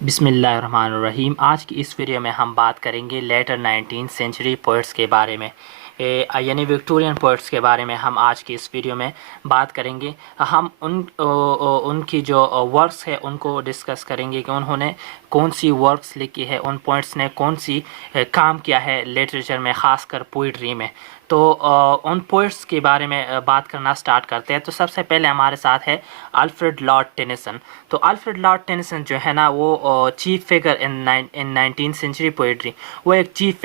बिस्मिल्लाहिर्रहमानिर्रहीम। आज की इस वीडियो में हम बात करेंगे लेटर 19th सेंचुरी पोइट्स के बारे में, यानी विक्टोरियन पोइट्स के बारे में हम आज की इस वीडियो में बात करेंगे। हम उनकी जो वर्क्स है उनको डिस्कस करेंगे कि उन्होंने कौन सी वर्क्स लिखी है, उन पोइट्स ने कौन सी काम किया है लिटरेचर में, ख़ासकर पोइट्री में। तो उन पोइट्स के बारे में बात करना स्टार्ट करते हैं। तो सबसे पहले हमारे साथ है अल्फ्रेड लॉर्ड टेनिसन। तो अल्फ्रेड लॉर्ड टेनिसन जो है ना, वो chief figure in 19th century poetry. वो एक चीफ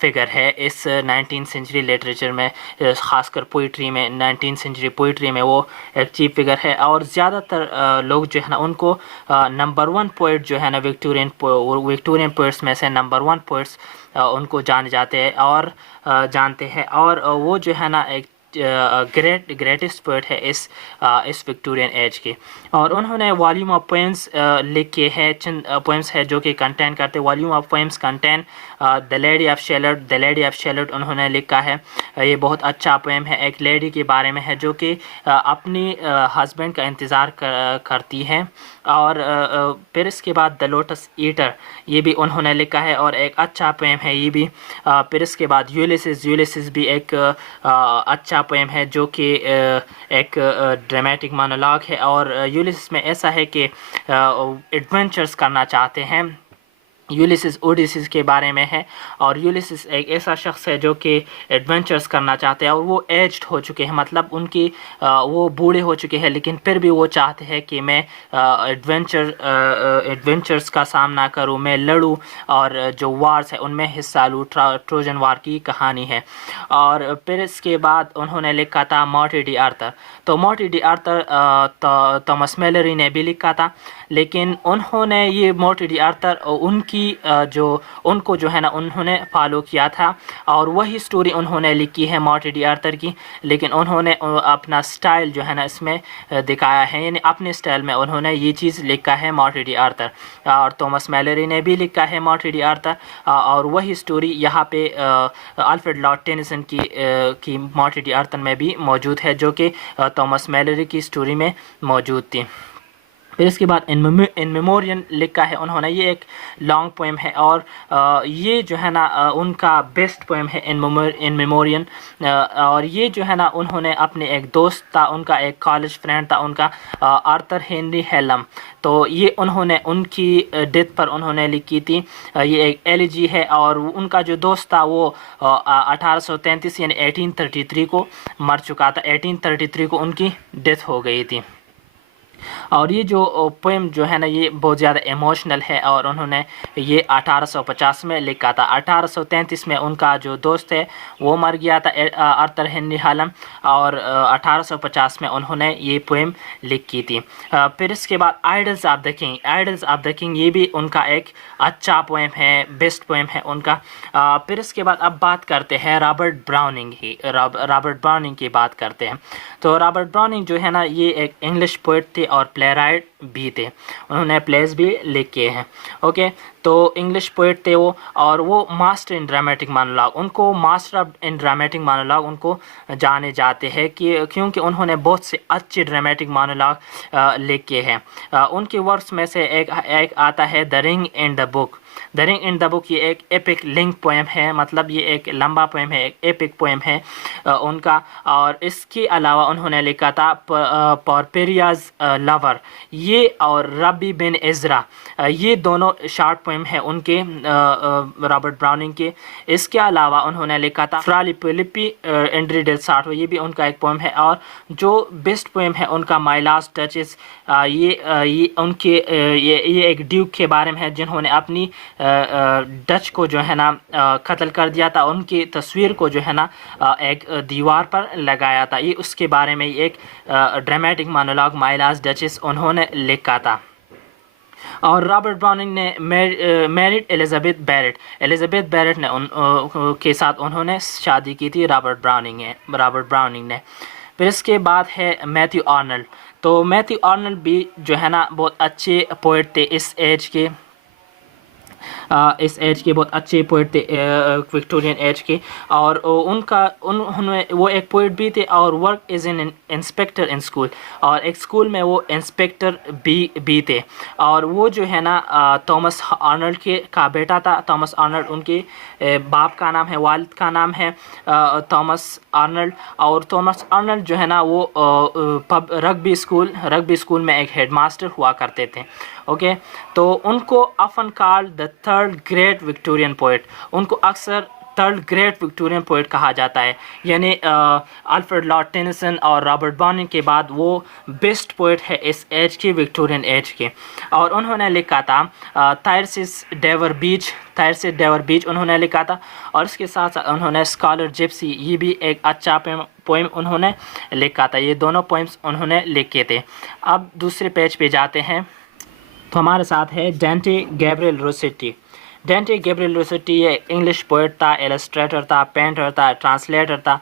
फिगर है इस 19th सेंचुरी लिटरेचर में, ख़ासकर पोइट्री में। 19th सेंचुरी पोइट्री में वो एक चीफ फिगर है और ज़्यादातर लोग जो है ना उनको नंबर 1 पोइट जो है ना विक्टोरियन पोइट्स में से नंबर 1 पोइट्स उनको जाने जाते हैं और जानते हैं। और वो जो है ना एक ग्रेटेस्ट पोइट है इस विक्टोरियन एज के। और उन्होंने वॉल्यूम ऑफ पोएम्स लिखे हैं, चंद पोएम्स है जो कि कंटेन करते। Volume of poems contain the lady of Shalott उन्होंने लिखा है। ये बहुत अच्छा पोएम है, एक लेडी के बारे में है जो कि अपनी हस्बैंड का इंतज़ार करती है। और फिर इसके बाद द लोटस ईटर, ये भी उन्होंने लिखा है और एक अच्छा पोएम है ये भी। फिर इसके बाद यूलिसिस भी एक अच्छा पोएम है जो कि एक ड्रामेटिक मोनोलॉग है। और यूलिसिस में ऐसा है कि एडवेंचर्स करना चाहते हैं। यूलिसिस ओडिसिस के बारे में है और यूलिसिस एक ऐसा शख्स है जो कि एडवेंचर्स करना चाहते हैं और वो एज्ड हो चुके हैं, मतलब उनकी वो बूढ़े हो चुके हैं, लेकिन फिर भी वो चाहते हैं कि मैं एडवेंचर्स का सामना करूं, मैं लड़ूं और जो वार्स है उनमें हिस्सा लूं। ट्रोजन वार की कहानी है। और फिर इसके बाद उन्होंने लिखा था मॉर्टी डी आर्थर। तो Morte d'Arthur Thomas Malory ने भी लिखा था, लेकिन उन्होंने ये मॉर्टी डी आर्थर उनको जो है ना उन्होंने फॉलो किया था और वही स्टोरी उन्होंने लिखी है मॉर्टी डी आर्थर की, लेकिन उन्होंने अपना स्टाइल जो है ना इसमें दिखाया है, यानी अपने स्टाइल में उन्होंने ये चीज़ लिखा है मॉर्टी डी आर्थर। और थॉमस मैलोरी ने भी लिखा है मॉर्टी डी आर्थर और वही स्टोरी यहाँ पे अल्फ्रेड लॉर्ड टेनिसन की मॉर्टी डी आर्थर में भी मौजूद है, जो कि थॉमस मैलोरी की स्टोरी में मौजूद थी। फिर इसके बाद इन मेमोरियन लिखा है उन्होंने। ये एक लॉन्ग पोएम है और ये जो है ना उनका बेस्ट पोएम है इन मेमोरियन। और ये जो है ना उन्होंने अपने एक दोस्त था, उनका एक कॉलेज फ्रेंड था उनका, आर्थर हेनरी हेलम। तो ये उन्होंने उनकी डेथ पर उन्होंने लिखी थी। ये एक एलिजी है और उनका जो दोस्त था वो 1833 यानी 1833 को मर चुका था। 1833 को उनकी डेथ हो गई थी। और ये जो पोएम जो है ना ये बहुत ज़्यादा इमोशनल है और उन्होंने ये 1850 में लिखा था। 1833 में उनका जो दोस्त है वो मर गया था, आर्थर हेनरी हेलम, और 1850 में उन्होंने ये पोएम लिखी थी। फिर इसके बाद आइडल्स ऑफ द किंग ये भी उनका एक अच्छा पोएम है, बेस्ट पोएम है उनका। फिर इसके बाद अब बात करते हैं रॉबर्ट ब्राउनिंग की बात करते हैं। तो रॉबर्ट ब्राउनिंग जो है ना ये एक इंग्लिश पोएट थे और प्लेराइट भी थे, उन्होंने प्लेस भी लिखे हैं। ओके, तो इंग्लिश पोएट थे वो, और वो मास्टर इन ड्रामेटिक मोनोलॉग, उनको मास्टर इन ड्रामेटिक मोनोलॉग उनको जाने जाते हैं कि क्योंकि उन्होंने बहुत से अच्छे ड्रामेटिक मोनोलॉग लिखे हैं। उनके वर्क्स में से एक आता है the ring in the book. The ring in the book ये एक एपिक लिंक पोएम है, मतलब ये एक लंबा पोएम है, एक एपिक पोएम है उनका। और इसके अलावा उन्होंने लिखा था पॉर्पेरियाज लवर, ये और रबी बिन इज़रा, ये दोनों शॉर्ट पोएम है उनके, रॉबर्ट ब्राउनिंग के। इसके अलावा उन्होंने लिखा था फ्राली पिलिपी एंड्री डेल सार्टो, ये भी उनका एक पोएम है। और जो बेस्ट पोएम है उनका माय लास्ट डचेस, ये उनके ये एक ड्यूक के बारे में है जिन्होंने अपनी डच को जो है ना कत्ल कर दिया था। उनकी तस्वीर को जो है ना एक दीवार पर लगाया था। ये उसके बारे में एक dramatic monologue my last duchess उन्होंने लिखा था। और रॉबर्ट ब्राउनिंग ने मैरिड एलिजाबेथ बैरेट ने के साथ उन्होंने शादी की थी रॉबर्ट ब्राउनिंग ने। फिर इसके बाद है मैथ्यू आर्नल्ड। तो मैथ्यू आर्नल्ड भी जो है ना बहुत अच्छे पोएट थे इस एज के। इस एज के बहुत अच्छे पोइट थे विक्टोरियन एज के। और उन्होंने वो एक पोइट भी थे और work as an inspector in school, और एक स्कूल में वो इंस्पेक्टर भी थे। और वो जो है ना थॉमस आर्नल्ड का बेटा था। थॉमस आर्नल्ड उनके बाप का नाम है, वालिद का नाम है थॉमस आर्नल्ड। और थॉमस आर्नल्ड जो है ना वो रग्बी स्कूल में एक हेडमास्टर हुआ करते थे। ओके, तो उनको often called the third great Victorian poet, उनको अक्सर थर्ड ग्रेट विक्टोरियन पोइट कहा जाता है। यानी अल्फ्रेड लॉर्ड टेनिसन और रॉबर्ट ब्राउनिंग के बाद वो बेस्ट पोइट है इस एज के, विक्टोरियन एज के। और उन्होंने लिखा था थायरसिस डेवर बीच उन्होंने लिखा था। और इसके साथ साथ उन्होंने स्कॉलर जिप्सी, ये भी एक अच्छा पोइम उन्होंने लिखा था। ये दोनों पोइम्स उन्होंने लिखे थे। अब दूसरे पेज पे जाते हैं तो हमारे साथ है Dante Gabriel Rossetti. Dante Gabriel Rossetti ये इंग्लिश पोइट था, इलस्ट्रेटर था, पेंटर था, ट्रांसलेटर था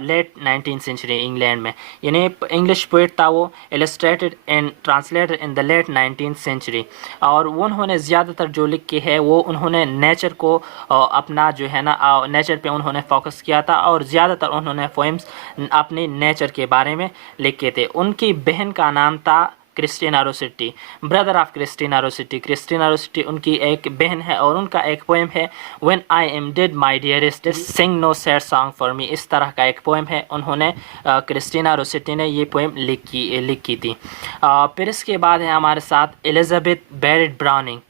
लेट 19th सेंचुरी इंग्लैंड में। यानी इंग्लिश पोइट था वो, illustrated and translator in the late 19th century. और उन्होंने ज़्यादातर जो लिखे है वो उन्होंने नेचर को अपना जो है ना नेचर पे उन्होंने फोकस किया था, और ज़्यादातर उन्होंने पोइम्स अपने नेचर के बारे में लिखे थे। उनकी बहन का नाम था Christina Rossetti, brother of Christina Rossetti. Christina Rossetti उनकी एक बहन है, और उनका एक पोएम है when I am dead my dearest sing no sad song for me. इस तरह का एक पोएम है, उन्होंने क्रिस्टीना रोसेटी ने ये पोएम लिखी थी। फिर इसके बाद है हमारे साथ Elizabeth Barrett Browning.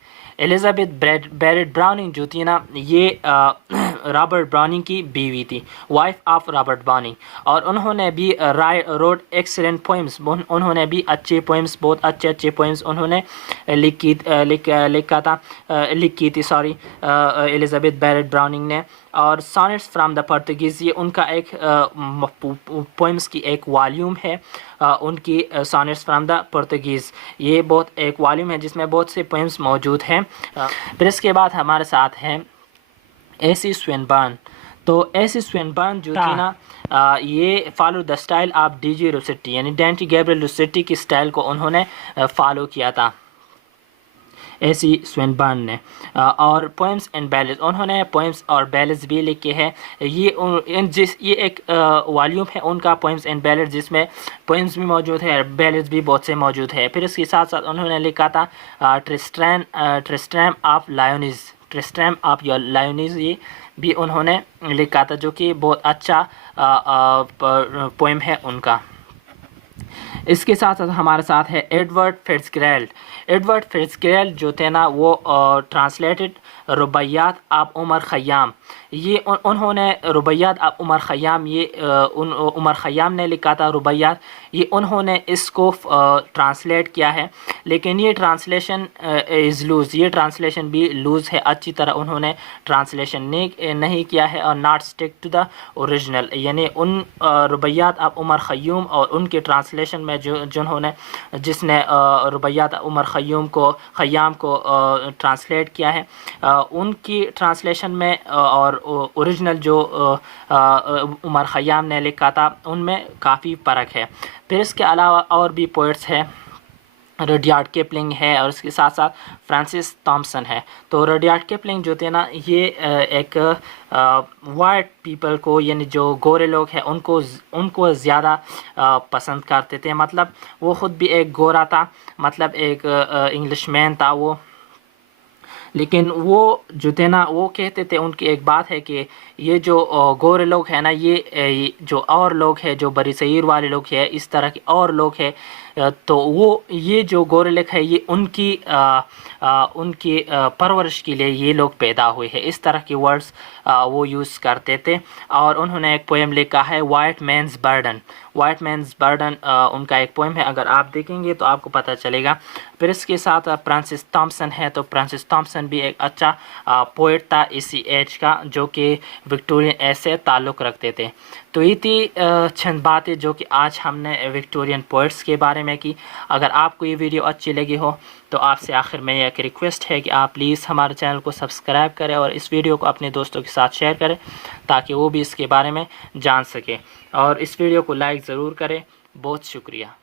Elizabeth Barrett Browning जो थी ना ये रॉबर्ट ब्राउनिंग की बीवी थी, वाइफ ऑफ रॉबर्ट ब्राउनिंग। और उन्होंने भी रोड एक्सीलेंट पोइम्स, उन्होंने भी अच्छे पोइम्स, बहुत अच्छे पोइम्स उन्होंने लिखी थी एलिजाबेथ बैरेट ब्राउनिंग ने। और सॉनेट्स फ्रॉम द पोर्तुगीज़, ये उनका एक पोइम्स की एक वॉल्यूम है, उनकी सॉनेट्स फ्रॉम द पोर्तुगीज़। ये बहुत एक वॉल्यूम है जिसमें बहुत से पोइम्स मौजूद हैं। फिर इसके बाद हमारे साथ हैं एसी स्विनबर्न। तो एसी स्विनबर्न जो थी ना ये follow the style of D G Rossetti, यानी डांटे गैब्रियल रोसेटी की स्टाइल को उन्होंने फॉलो किया था एसी स्विनबर्न ने। और पोएम्स एंड बैलेड्स, उन्होंने पोएम्स और बैलेड्स भी लिखे हैं। ये एक वॉल्यूम है उनका पोएम्स एंड बैलेड्स, जिसमें पोएम्स भी मौजूद है, बैलेड्स भी बहुत से मौजूद है। फिर इसके साथ साथ उन्होंने लिखा था ट्रिस्ट्रैम ऑफ लायोनीज, ये भी उन्होंने लिखा था, जो कि बहुत अच्छा पोएम है उनका। इसके साथ साथ हमारे साथ है एडवर्ड फिट्जगेराल्ड जो थे ना वो ट्रांसलेटेड रुबाइयात ऑफ उमर ख़याम। ये उन्होंने रुबाइयात ऑफ उमर ख़याम, ये उमर ख़याम ने लिखा था रुबाइयात, ये उन्होंने इसको ट्रांसलेट किया है। लेकिन ये ट्रांसलेशन इज़ लूज़, ये ट्रांसलेशन भी लूज़ है, अच्छी तरह उन्होंने ट्रांसलेशन नहीं किया है। और not stick to the original, यानी उन रुबाइयात ऑफ उमर ख़याम और उनके ट्रांसलेशन में जिसने रुबाइयात उमर ख़याम को ट्रांसलेट किया है, उनकी ट्रांसलेशन में और ओरिजिनल जो उमर ख़याम ने लिखा था उनमें काफ़ी फ़र्क है। फिर इसके अलावा और भी पोइट्स हैं, रुडयार्ड किपलिंग है, और उसके साथ साथ फ्रांसिस थॉम्सन है। तो रुडयार्ड किपलिंग जो थे ना ये एक वाइट पीपल को, यानी जो गोरे लोग हैं उनको ज़्यादा पसंद करते थे। मतलब वो ख़ुद भी एक गोरा था, मतलब एक इंग्लिशमैन था वो। लेकिन वो जो थे ना वो कहते थे, उनकी एक बात है कि ये जो गोरे लोग हैं ना, ये जो और लोग हैं, जो बड़ी सईर वाले लोग हैं, इस तरह के और लोग हैं, तो वो ये जो गोरे लोग हैं ये उनकी परवरिश के लिए ये लोग पैदा हुए हैं, इस तरह के वर्ड्स वो यूज़ करते थे। और उन्होंने एक पोएम लिखा है वाइट मैंस बर्डन, उनका एक पोएम है, अगर आप देखेंगे तो आपको पता चलेगा। फिर इसके साथ फ्रांसिस थॉम्सन है। तो फ्रांसिस थॉम्सन भी एक अच्छा पोइट था इसी एज का, जो कि विक्टोरियन एज से ताल्लुक़ रखते थे। तो ये थी चंद बातें जो कि आज हमने विक्टोरियन पोइट्स के बारे में की। अगर आपको ये वीडियो अच्छी लगी हो तो आपसे आखिर में एक रिक्वेस्ट है कि आप प्लीज़ हमारे चैनल को सब्सक्राइब करें और इस वीडियो को अपने दोस्तों के साथ शेयर करें, ताकि वो भी इसके बारे में जान सके। और इस वीडियो को लाइक ज़रूर करें। बहुत शुक्रिया।